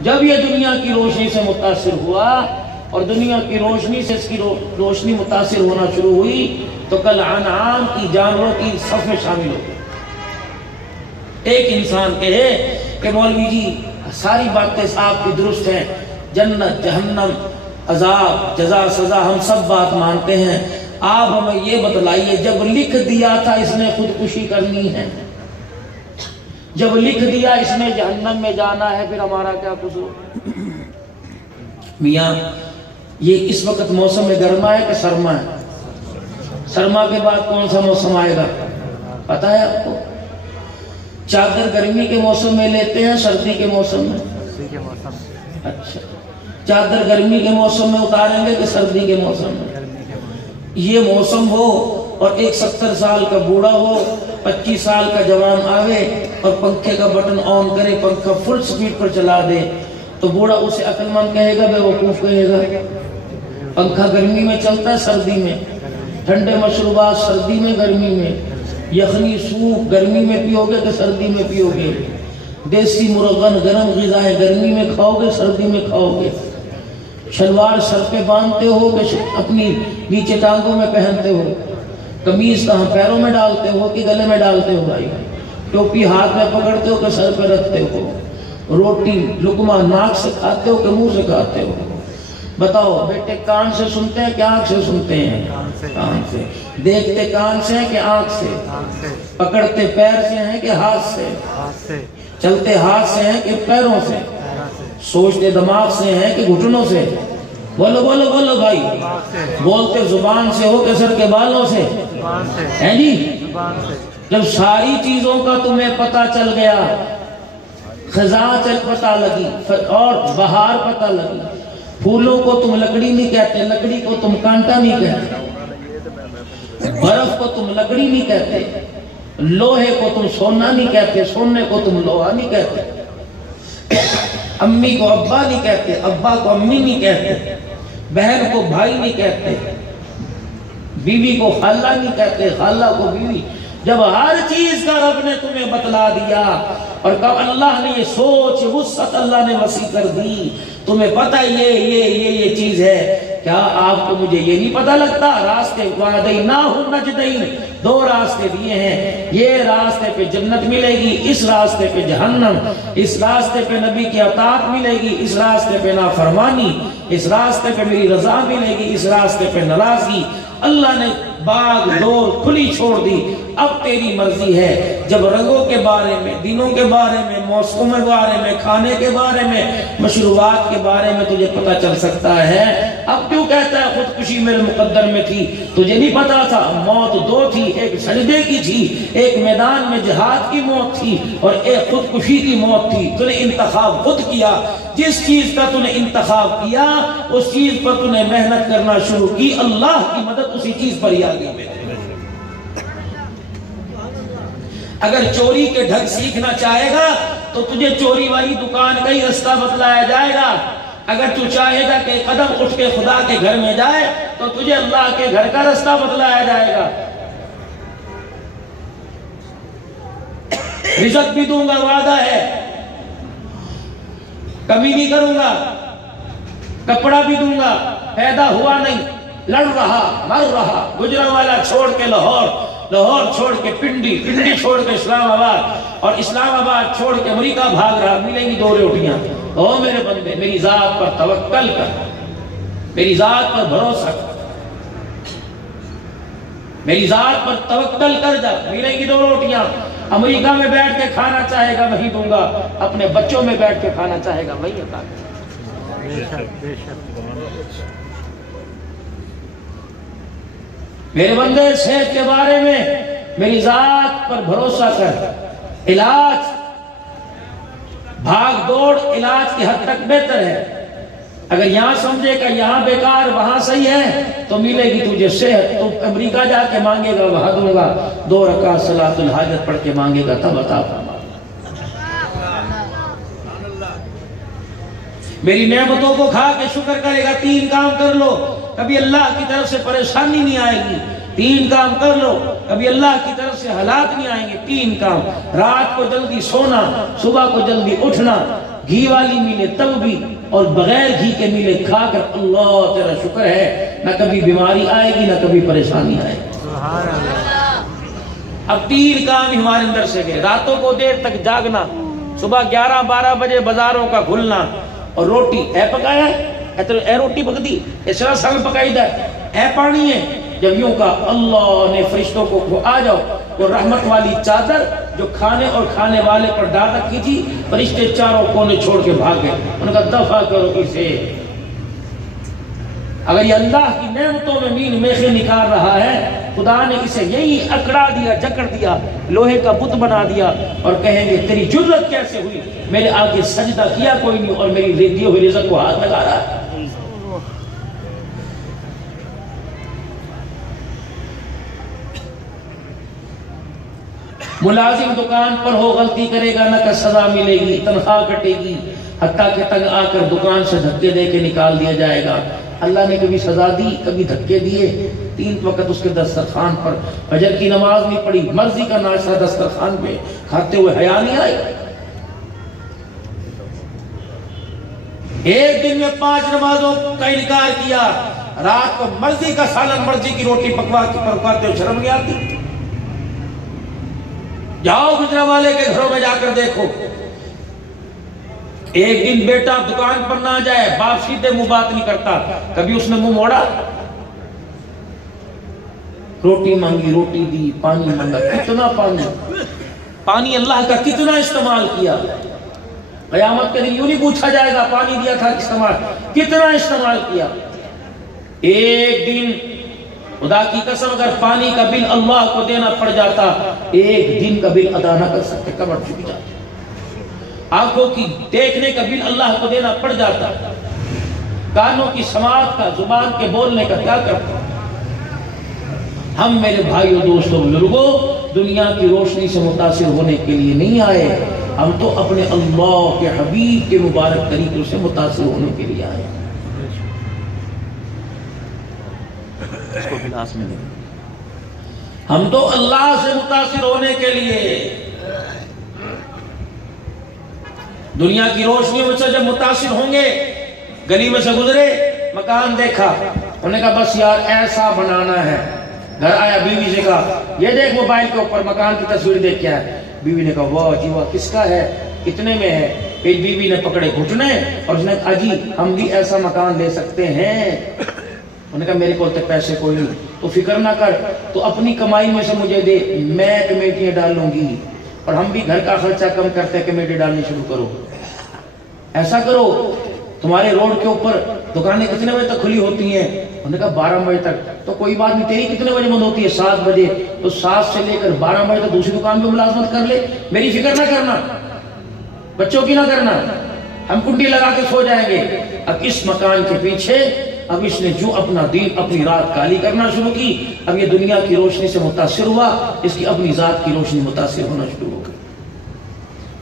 جب یہ دنیا کی روشنی سے متاثر ہوا اور دنیا کی روشنی سے اس کی روشنی متاثر ہونا شروع ہوئی تو کل انعام کی جانوروں کی صف میں شامل ہو گئی۔ ایک انسان کہے کہ مولوی جی ساری باتیں صاحب کی درست ہیں، جنت جہنم عذاب جزا سزا ہم سب بات مانتے ہیں، آپ ہمیں یہ بتلائیے جب لکھ دیا تھا اس نے خودکشی کرنی ہے، جب لکھ دیا اس نے جہنم میں جانا ہے، پھر ہمارا کیا قصور؟ میاں یہ اس وقت موسم گرما ہے کہ سرما ہے؟ سرما کے بعد کون سا موسم آئے گا پتہ ہے آپ کو؟ چادر گرمی کے موسم میں لیتے ہیں سردی کے موسم میں؟ اچھا، چادر گرمی کے موسم میں اتاریں گے کہ سردی کے موسم میں؟ یہ موسم ہو اور ایک 70 سال کا بوڑھا ہو 25 سال کا جوان آوے اور پنکھے کا بٹن آن کرے، پنکھا فل سپیڈ پر چلا دے تو بوڑھا اسے عقل مند کہے گا بے وقوف کہے گا؟ پنکھا گرمی میں چلتا ہے سردی میں، ٹھنڈے مشروبات سردی میں گرمی میں، یخنی سوپ گرمی میں پیو گے کہ سردی میں پیو گے؟ دیسی مرغن گرم غذائیں گرمی میں کھاؤ گے سردی میں کھاؤ گے؟ شلوار سر پہ باندھتے ہو کہ اپنی نیچے ٹانگوں میں پہنتے ہو؟ قمیض کہاں پیروں میں ڈالتے ہو کہ گلے میں ڈالتے ہو بھائی؟ ٹوپی ہاتھ میں پکڑتے ہو کہ سر پہ رکھتے ہو؟ روٹی لقمہ ناک سے کھاتے ہو کہ منہ سے کھاتے ہو؟ بتاؤ بیٹے، کان سے سنتے ہیں کہ آنکھ سے سنتے ہیں؟ کان سے۔ دیکھتے کان سے ہیں کہ آنکھ سے؟ پکڑتے پیر سے ہیں کہ ہاتھ سے؟ چلتے ہاتھ سے ہیں کہ پیروں سے؟ سوچتے دماغ سے ہیں کہ گھٹنوں سے؟ بولو بولو بولو بھائی، بولتے زبان سے ہو کہ سر کے بالوں سے؟ ہیں جی؟ جب ساری چیزوں کا تمہیں پتہ چل گیا، خزاں پتہ لگی اور بہار پتہ لگی، پھولوں کو تم لکڑی نہیں کہتے، لکڑی کو تم کانٹا نہیں کہتے، برف کو تم لکڑی نہیں کہتے، لوہے کو تم سونا نہیں کہتے، سونے کو تم لوہا نہیں کہتے، امی کو ابا نہیں کہتے، ابا کو امی نہیں کہتے، بہن کو بھائی نہیں کہتے، بیوی کو خالہ نہیں کہتے، خالہ کو بیوی۔ جب ہر چیز کا رب نے تمہیں بتلا دیا اور کب اللہ نے یہ سوچ وسعت اللہ نے وسیع کر دی، تمہیں پتہ یہ چیز ہے، کیا آپ کو مجھے یہ نہیں پتہ لگتا؟ راستے وَهَدَيْنَاهُ النَّجْدَيْنِ، 2 راستے دیے ہیں، یہ راستے پہ جنت ملے گی، اس راستے پہ جہنم، اس راستے پہ نبی کی اطاعت ملے گی، اس راستے پہ نافرمانی، اس راستے پہ میری رضا ملے گی، اس راستے پہ ناراضگی۔ اللہ نے باغ ڈور کھلی چھوڑ دی، اب تیری مرضی ہے۔ جب رنگوں کے بارے میں، دنوں کے بارے میں، موسموں کے بارے میں، کھانے کے بارے میں، مشروبات کے بارے میں تجھے پتہ چل سکتا ہے، اب کیوں کہتا ہے خودکشی میرے مقدر میں تھی؟ تجھے نہیں پتا تھا موت 2 تھی، ایک سجدے کی تھی، ایک میدان میں جہاد کی موت تھی اور ایک خودکشی کی موت تھی۔ تو نے انتخاب خود کیا، جس چیز کا تو نے انتخاب کیا اس چیز پر تو نے محنت کرنا شروع کی، اللہ کی مدد اسی چیز پر ہی آگے میں۔ اگر چوری کے ڈھنگ سیکھنا چاہے گا تو تجھے چوری والی دکان کا ہی رستہ بتلایا جائے گا، اگر تو چاہے گا کہ قدم اٹھ کے خدا کے گھر میں جائے تو تجھے اللہ کے گھر کا رستہ بتلایا جائے گا۔ رزق بھی دوں گا، وعدہ ہے، کمی نہیں کروں گا، کپڑا بھی دوں گا، پیدا ہوا نہیں، لڑ رہا، مر رہا، گجرانوالہ چھوڑ کے لاہور، لاہور چھوڑ کے پنڈی، پنڈی چھوڑ کے اسلام آباد اور اسلام آباد چھوڑ کے امریکہ بھاگ رہا، ملیں گی 2 روٹیاں۔ او میرے بندے، میری ذات پر توکل کر، میری ذات پر بھروسہ کر، میری ذات پر توکل کر جا، ملیں گی 2 روٹیاں۔ امریکہ میں بیٹھ کے کھانا چاہے گا وہی دوں گا، اپنے بچوں میں بیٹھ کے کھانا چاہے گا وہی عطا کروں گا۔ میرے بندے، صحت کے بارے میں میری ذات پر بھروسہ کر، علاج بھاگ دوڑ علاج کی حد تک بہتر ہے۔ اگر یہاں سمجھے کہ یہاں بیکار وہاں صحیح ہے تو ملے گی تجھے صحت، تو امریکہ جا کے مانگے گا وہاں دوں گا، 2 رکعت صلاۃ الحاجت پڑھ کے مانگے گا تب عطا فرما۔ میری نعمتوں کو کھا کے شکر کرے گا، 3 کام کر لو، کبھی اللہ کی طرف سے پریشانی نہیں آئے گی۔ 3 کام کر لو، کبھی اللہ کی طرف سے حالات نہیں آئیں گے۔ 3 کام، رات کو جلدی سونا، صبح کو جلدی اٹھنا، گھی والی میلے تب بھی اور بغیر گھی کے میلے کھا کر اللہ تیرا شکر ہے نہ کبھی بیماری آئے گی نہ کبھی پریشانی آئے گی۔ اب 3 کام ہمارے اندر سے گئے، راتوں کو دیر تک جاگنا، صبح 11-12 بجے بازاروں کا کھلنا، اور روٹی اے پکایا اے روٹی پک دی، اس طرح سال پکائی دا اے پانی ہے۔ جب یوں کہا اللہ نے فرشتوں کو آ جاؤ، وہ رحمت والی چادر جو کھانے اور کھانے والے پر ڈال رکھی تھی، فرشتے چاروں کونے چھوڑ کے بھاگ گئے، انہوں نے کہا دفع کرو اسے۔ اگر یہ اللہ کی نعمتوں میں مین میخیں نکال رہا ہے، خدا نے اسے یہی اکڑا دیا، جکڑ دیا، لوہے کا بت بنا دیا، اور کہیں گے تیری جرت کیسے ہوئی، میرے آگے سجدہ کیا کوئی نہیں اور میری دی ہوئی رزق کو ہاتھ لگا رہا ہے۔ ملازم دکان پر ہو، غلطی کرے گا نہ کہ سزا ملے گی، تنخواہ کٹے گی، حتیٰ کہ تنگ آ کر دکان سے دھکے دے کے نکال دیا جائے گا۔ اللہ نے کبھی سزا دی، کبھی دھکے دیے، 3 وقت اس کے دسترخوان پر فجر کی نماز نہیں پڑھی، مرضی کا ناشتہ دسترخوان پہ کھاتے ہوئے حیا نہیں آئی۔ ایک دن میں 5 نمازوں کا انکار کیا، رات کو مرضی کا سالن، مرضی کی روٹی پکواتے ہوئے شرم نہیں آتی؟ جاؤ گجرانوالے کے گھروں میں جا کر دیکھو، ایک دن بیٹا دکان پر نہ جائے، باپ سیدھے منہ بات نہیں کرتا، کبھی اس نے منہ موڑا؟ روٹی مانگی، روٹی دی، پانی مانگا، کتنا پانی اللہ کا کتنا استعمال کیا؟ قیامت کے دن یوں نہیں پوچھا جائے گا پانی دیا تھا استعمال، کتنا استعمال کیا؟ ایک دن خدا کی قسم اگر پانی کا بل اللہ کو دینا پڑ جاتا، ایک دن کا بل ادا نہ کر سکتے، کمر جھک جاتی۔ آنکھوں کی دیکھنے کا بل اللہ کو دینا پڑ جاتا، کانوں کی سماعت کا، زبان کے بولنے کا کیا کرتا؟ ہم میرے بھائیوں دوستوں بزرگوں دنیا کی روشنی سے متاثر ہونے کے لیے نہیں آئے، ہم تو اپنے اللہ کے حبیب کے مبارک طریقوں سے متاثر ہونے کے لیے آئے۔ اس کو گلاس میں دیں۔ ہم تو اللہ سے متاثر ہونے کے لیے، دنیا کی روشنی سے جب متاثر ہوں گے، گلی میں سے گزرے، مکان دیکھا، انہوں نے کہا بس یار ایسا بنانا ہے۔ گھر آیا، بیوی سے کہا یہ دیکھ موبائل کے اوپر مکان کی تصویر دیکھ کے ہے۔ بیوی نے کہا واہ جی واہ، کس کا ہے، کتنے میں ہے؟ پھر بیوی نے پکڑے گھٹنے اور اس نے کہا جی ہم بھی ایسا مکان لے سکتے ہیں۔ انہوں نے کہا میرے کو پیسے کوئی نہیں، تو فکر نہ کر، تو اپنی کمائی میں سے مجھے دے، میں کمیٹیاں ڈال لوں گی، اور ہم بھی گھر کا خرچہ کم کرتے کمیٹی ڈالنی شروع کرو۔ ایسا کرو، تمہارے روڈ کے اوپر دکانیں کتنے بجے تک کھلی ہوتی ہیں؟ انہوں نے کہا 12 بجے تک۔ تو کوئی بات نہیں، تیری کتنے بجے بند ہوتی ہے؟ 7 بجے۔ تو 7 سے لے کر 12 بجے تک دوسری دکان پہ ملازمت کر لے، میری فکر نہ کرنا، بچوں کی نہ کرنا، ہم کنڈی لگا کے سو جائیں گے۔ اب اس مکان کے پیچھے اب اس نے جو اپنا دین، اپنی رات کالی کرنا شروع کی، اب یہ دنیا کی روشنی سے متاثر ہوا، اس کی اپنی ذات کی روشنی متاثر ہونا شروع ہو گئی۔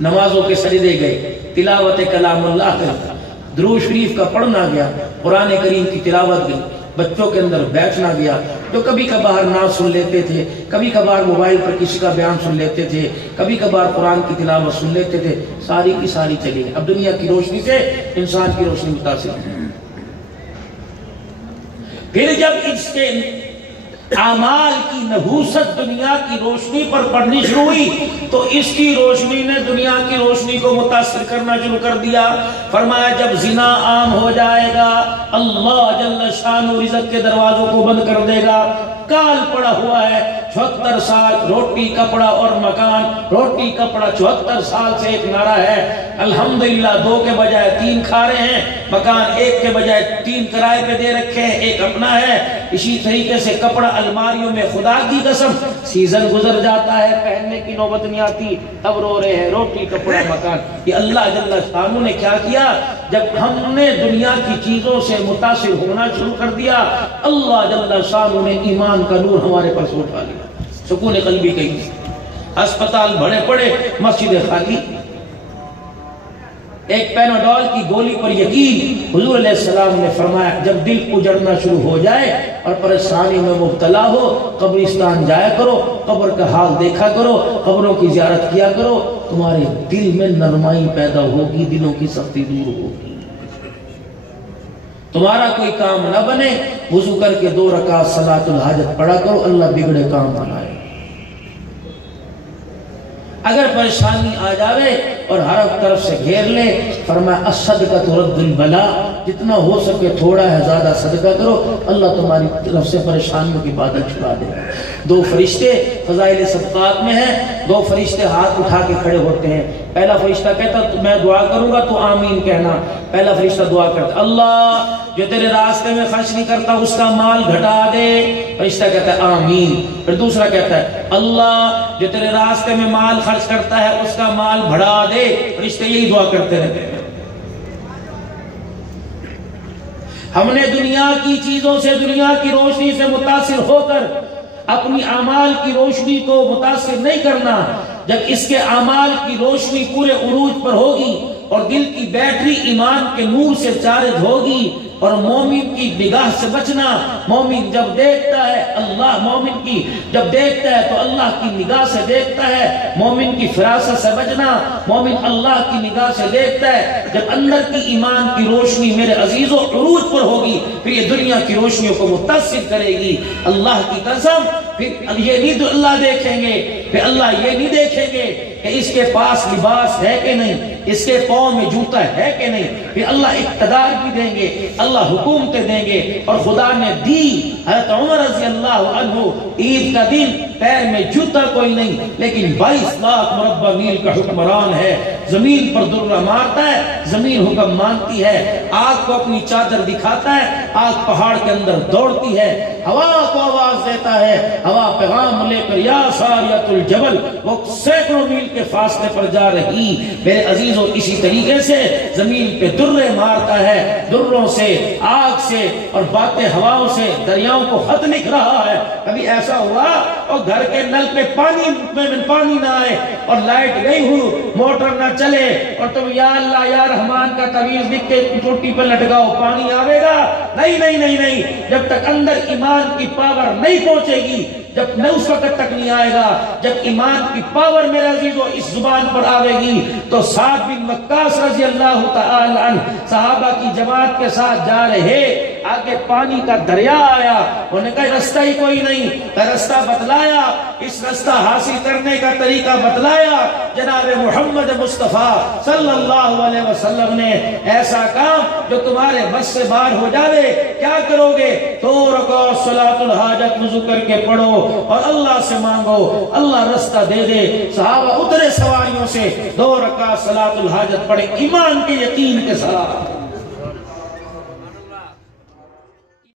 نمازوں کے سجدے گئے، تلاوت کلام اللہ کا، درود شریف کا پڑھنا گیا، قرآن کریم کی تلاوت گئی، بچوں کے اندر بیٹھنا گیا، جو کبھی کبھار نعت سن لیتے تھے، کبھی کبھار موبائل پر کسی کا بیان سن لیتے تھے، کبھی کبھار قرآن کی تلاوت سن لیتے تھے، ساری کی ساری چلی گئی۔ اب دنیا کی روشنی سے انسان کی روشنی متاثر ہے۔ پھر جب اس کے اعمال کی نحوست دنیا کی روشنی پر پڑنی شروع ہوئی، تو اس کی روشنی نے دنیا کی روشنی کو متاثر کرنا شروع کر دیا۔ فرمایا جب زنا عام ہو جائے گا، اللہ جل شانہ رزق کے دروازوں کو بند کر دے گا۔ کال پڑا ہوا ہے 74 سال، روٹی کپڑا اور مکان، روٹی کپڑا 74 سال سے ایک نعرہ ہے، الحمدللہ 2 کے بجائے 3 کھا رہے ہیں، مکان 1 کے بجائے 3 کرائے پہ دے رکھے ہیں، 1 اپنا ہے۔ اسی طریقے سے کپڑا الماریوں میں، خدا کی قسم سیزن گزر جاتا ہے، پہننے کی نوبت نہیں آتی، اب رو رہے ہیں روٹی کپڑا مکان۔ یہ اللہ جل شانہ نے کیا کیا؟ جب ہم نے دنیا کی چیزوں سے متاثر ہونا شروع کر دیا، اللہ جل شانہ نے ایمان کا نور ہمارے پر سے اٹھا لیا، سکون قلبی کہیں، ہسپتال بڑے پڑے، مسجد خالی۔ ایک پیناڈول کی گولی پر یقین، حضور علیہ السلام نے فرمایا جب دل اجڑنا شروع ہو جائے اور پریشانی میں مبتلا ہو، قبرستان جایا کرو، قبر کا حال دیکھا کرو، قبروں کی زیارت کیا کرو، تمہارے دل میں نرمائی پیدا ہوگی، دلوں کی سختی دور ہوگی۔ تمہارا کوئی کام نہ بنے، وضو کر کے 2 رکعت صلاۃ الحاجت پڑھا کرو، اللہ بگڑے کام بنائے۔ اگر پریشانی آ جاوے اور ہر طرف سے گھیر لے، فرمایا الصدقہ ترد البلاء، جتنا ہو سکے تھوڑا ہے زیادہ صدقہ کرو، اللہ تمہاری طرف سے پریشانیوں کی بادل چھڑا دے گا۔ 2 فرشتے فضائل صدقات میں ہیں، 2 فرشتے ہاتھ اٹھا کے کھڑے ہوتے ہیں۔ پہلا فرشتہ کہتا میں دعا کروں گا تو آمین کہنا۔ پہلا فرشتہ دعا کرتا اللہ جو تیرے راستے میں خرچ نہیں کرتا اس کا مال گھٹا دے، فرشتہ کہتا ہے آمین۔ پھر دوسرا کہتا ہے اللہ جو تیرے راستے میں مال خرچ کرتا ہے اس کا مال بڑھا دے، فرشتے یہی دعا کرتے رہتے ہیں۔ ہم نے دنیا کی چیزوں سے، دنیا کی روشنی سے متاثر ہو کر اپنی اعمال کی روشنی کو متاثر نہیں کرنا۔ جب اس کے اعمال کی روشنی پورے عروج پر ہوگی اور دل کی بیٹری ایمان کے نور سے چارج ہوگی، اور مومن کی نگاہ سے بچنا، مومن جب دیکھتا ہے اللہ، مومن کی جب دیکھتا ہے تو اللہ کی نگاہ سے دیکھتا ہے، مومن کی فراست سے بچنا، مومن اللہ کی نگاہ سے دیکھتا ہے۔ جب اندر کی ایمان کی روشنی میرے عزیزوں عروج پر ہوگی، پھر یہ دنیا کی روشنیوں کو متاثر کرے گی۔ اللہ کی قسم پھر یہ نہیں تو اللہ دیکھیں گے، پھر اللہ یہ نہیں دیکھیں گے کہ اس کے پاس لباس ہے کہ نہیں، اس کے پاؤں میں جوتا ہے کہ نہیں، پھر اللہ اقتدار بھی دیں گے، اللہ حکومتیں دیں گے۔ اور خدا نے دی، حضرت عمر رضی اللہ عنہ عید کا دن پیر میں جوتا کوئی نہیں لیکن 22 لاکھ مربع میل کا حکمران ہے، زمین پر درہ مارتا ہے، زمین حکم مانتی ہے، آگ کو اپنی چادر دکھاتا ہے، آگ پہاڑ کے اندر دوڑتی ہے، ہوا کو آواز دیتا ہے، ہوا پیغام لے کر یا ساریۃ الجبل، وہ سینکڑوں میل کے فاصلے پر جا رہی۔ میرے عزیزوں اسی طریقے سے زمین پہ درے مارتا ہے، دروں سے، آگ سے اور باتیں ہواؤں سے دریاؤں کو خط لکھ رہا ہے۔ کبھی ایسا ہوا اور گھر کے نل پہ پانی نہ آئے اور لائٹ گئی ہو، موٹر نہ چلے اور تم یا اللہ یا رحمان کا تعویذ لکھ کے چوٹی پہ لٹکاؤ، پانی آئے گا؟ نہیں نہیں نہیں نہیں، جب تک اندر ایمان کی پاور نہیں پہنچے گی، جب نہ اس وقت تک نہیں آئے گا جب ایمان کی پاور میرے عزیزوں اس زبان پر آئے گی۔ تو سعد بن وقاص رضی اللہ تعالی عنہ صحابہ کی جماعت کے ساتھ جا رہے، آگے پانی کا دریا آیا، انہوں نے کہا رستہ ہی کوئی نہیں، رستہ بتلایا، اس رستہ حاصل کرنے کا طریقہ بتلایا جناب محمد مصطفیٰ صلی اللہ علیہ وسلم نے۔ ایسا کام جو تمہارے بس سے باہر ہو جاوے کیا کرو گے؟ 2 رکعت صلاۃ الحاجت وضو کر کے پڑھو اور اللہ سے مانگو، اللہ رستہ دے دے۔ صحابہ اترے سواریوں سے 2 رکعت صلاۃ الحاجت پڑھے ایمان کے یقین کے ساتھ۔